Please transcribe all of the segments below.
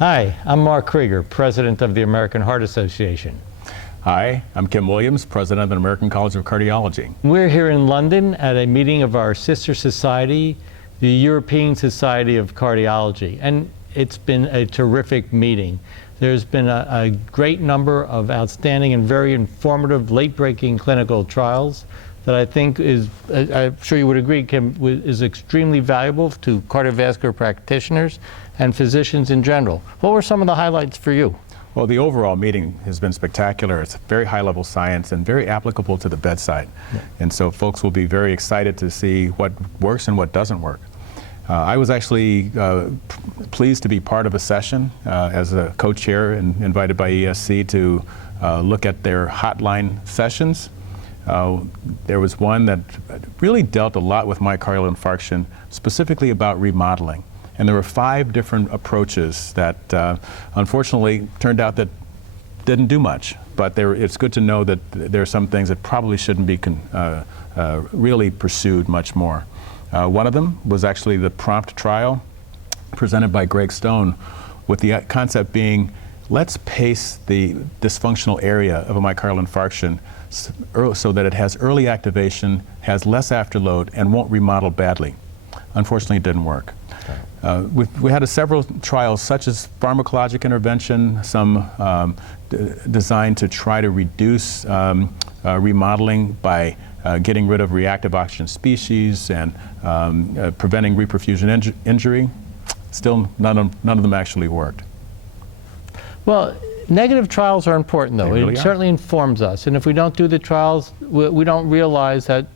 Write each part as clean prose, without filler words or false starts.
Hi, I'm Mark Creager, President of the American Heart Association. Hi, I'm Kim Williams, President of the American College of Cardiology. We're here in London at a meeting of our sister society, the European Society of Cardiology, and it's been a terrific meeting. There's been a great number of outstanding and very informative, late-breaking clinical trials that I think is, I'm sure you would agree, Kim, is extremely valuable to cardiovascular practitioners and physicians in general. What were some of the highlights for you? Well, the overall meeting has been spectacular. It's very high-level science and very applicable to the bedside. Yeah. And so folks will be very excited to see what works and what doesn't work. I was actually pleased to be part of a session as a co-chair and invited by ESC to look at their hotline sessions. There was one that really dealt a lot with myocardial infarction, specifically about remodeling. And there were 5 different approaches that unfortunately turned out that didn't do much. But it's good to know that there are some things that probably shouldn't be really pursued much more. One of them was actually the prompt trial presented by Greg Stone, with the concept being, let's pace the dysfunctional area of a myocardial infarction so that it has early activation, has less afterload, and won't remodel badly. Unfortunately, it didn't work. We had several trials, such as pharmacologic intervention, some designed to try to reduce remodeling by getting rid of reactive oxygen species and preventing reperfusion injury. Still, none of them actually worked. Well, negative trials are important, though. It certainly informs us. And if we don't do the trials, we don't realize that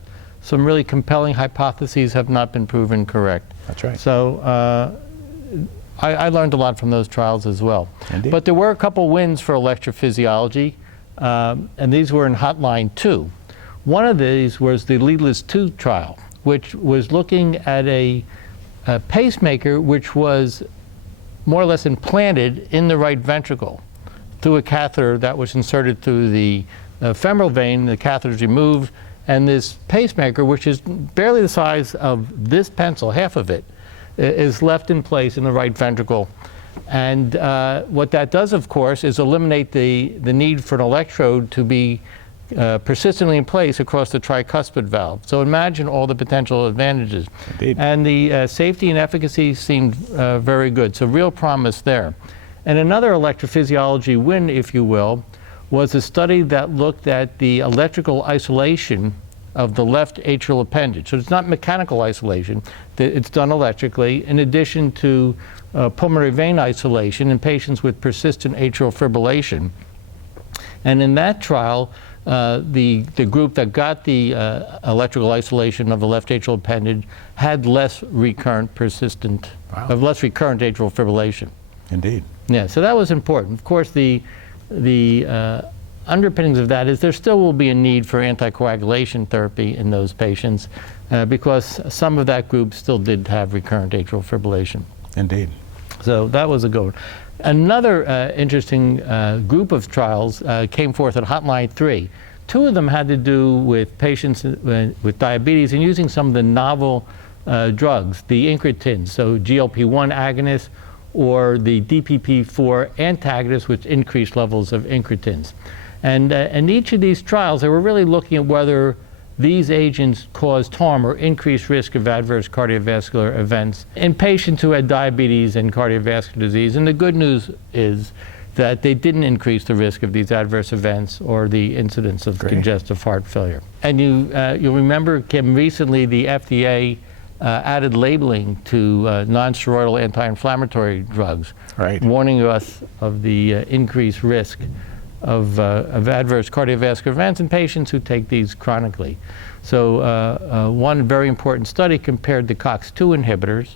some really compelling hypotheses have not been proven correct. That's right. So I learned a lot from those trials as well. Indeed. But there were a couple wins for electrophysiology, and these were in Hotline 2. One of these was the leadless 2 trial, which was looking at a pacemaker which was more or less implanted in the right ventricle through a catheter that was inserted through the femoral vein. The catheter is removed, and this pacemaker, which is barely the size of this pencil, half of it, is left in place in the right ventricle. And what that does, of course, is eliminate the need for an electrode to be persistently in place across the tricuspid valve. So imagine all the potential advantages. Indeed. And the safety and efficacy seemed very good, so real promise there. And another electrophysiology win, if you will, was a study that looked at the electrical isolation of the left atrial appendage. So it's not mechanical isolation, it's done electrically, in addition to pulmonary vein isolation in patients with persistent atrial fibrillation. And in that trial, the group that got the electrical isolation of the left atrial appendage had less recurrent persistent, less recurrent atrial fibrillation. Indeed. Yeah, so that was important. Of course, the underpinnings of that is there still will be a need for anticoagulation therapy in those patients because some of that group still did have recurrent atrial fibrillation. Indeed. So that was a good one. Another interesting group of trials came forth at Hotline 3. 2 of them had to do with patients with diabetes and using some of the novel drugs, the incretins, so GLP-1 agonists, or the DPP-4 antagonists, which increase levels of incretins. And in each of these trials, they were really looking at whether these agents caused harm or increased risk of adverse cardiovascular events in patients who had diabetes and cardiovascular disease. And the good news is that they didn't increase the risk of these adverse events or the incidence of congestive heart failure. And you'll remember, Kim, recently the FDA added labeling to non-steroidal anti-inflammatory drugs, warning us of the increased risk of adverse cardiovascular events in patients who take these chronically. So one very important study compared the COX-2 inhibitors,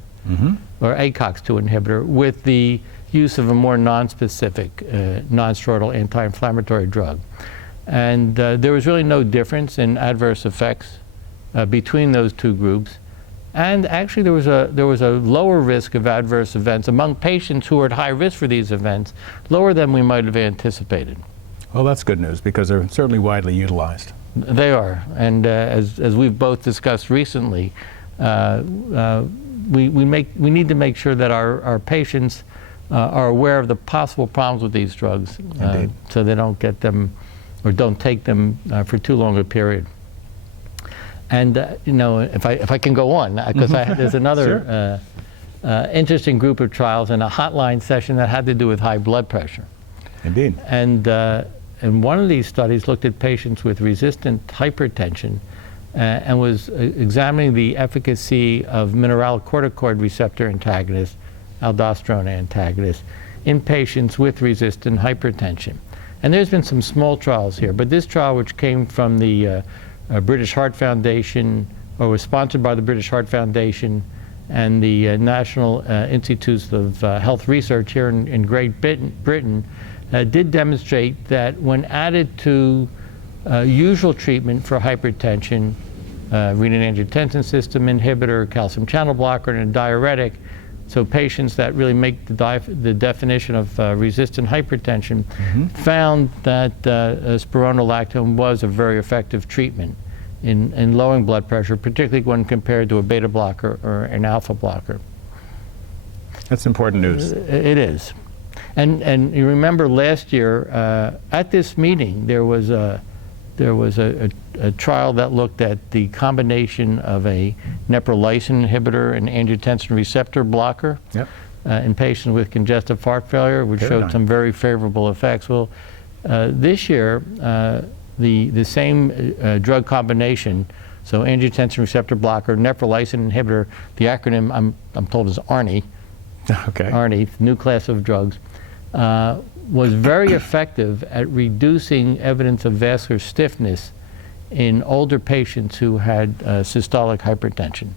or a COX-2 inhibitor, with the use of a more non-specific non-steroidal anti-inflammatory drug. And there was really no difference in adverse effects between those 2 groups. And actually there was a lower risk of adverse events among patients who are at high risk for these events, lower than we might have anticipated. Well, that's good news because they're certainly widely utilized. They are, and as we've both discussed recently, we need to make sure that our patients are aware of the possible problems with these drugs, so they don't get them or don't take them for too long a period. And you know, if I can go on, because there's another interesting group of trials and a hotline session that had to do with high blood pressure. Indeed. And one of these studies looked at patients with resistant hypertension and was examining the efficacy of mineralocorticoid receptor antagonists, aldosterone antagonists, in patients with resistant hypertension. And there's been some small trials here, but this trial, which came from the British Heart Foundation, or was sponsored by the British Heart Foundation and the National Institutes of Health Research here in Great Britain, did demonstrate that when added to usual treatment for hypertension, renin-angiotensin system inhibitor, calcium channel blocker, and a diuretic, so patients that really make the definition of resistant hypertension, found that spironolactone was a very effective treatment in lowering blood pressure, particularly when compared to a beta blocker or an alpha blocker. That's important news. It is. And you remember last year at this meeting there was a trial that looked at the combination of a neprilysin inhibitor and angiotensin receptor blocker in patients with congestive heart failure, which showed some very favorable effects. Well, this year the same drug combination, so angiotensin receptor blocker, neprilysin inhibitor, the acronym I'm told is ARNI. ARNI, new class of drugs. Was very effective at reducing evidence of vascular stiffness in older patients who had systolic hypertension.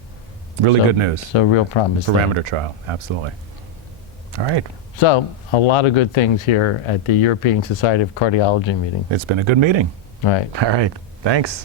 Really good news. So real promise. Parameter trial, absolutely. All right. So a lot of good things here at the European Society of Cardiology meeting. It's been a good meeting. Right. All right. Thanks.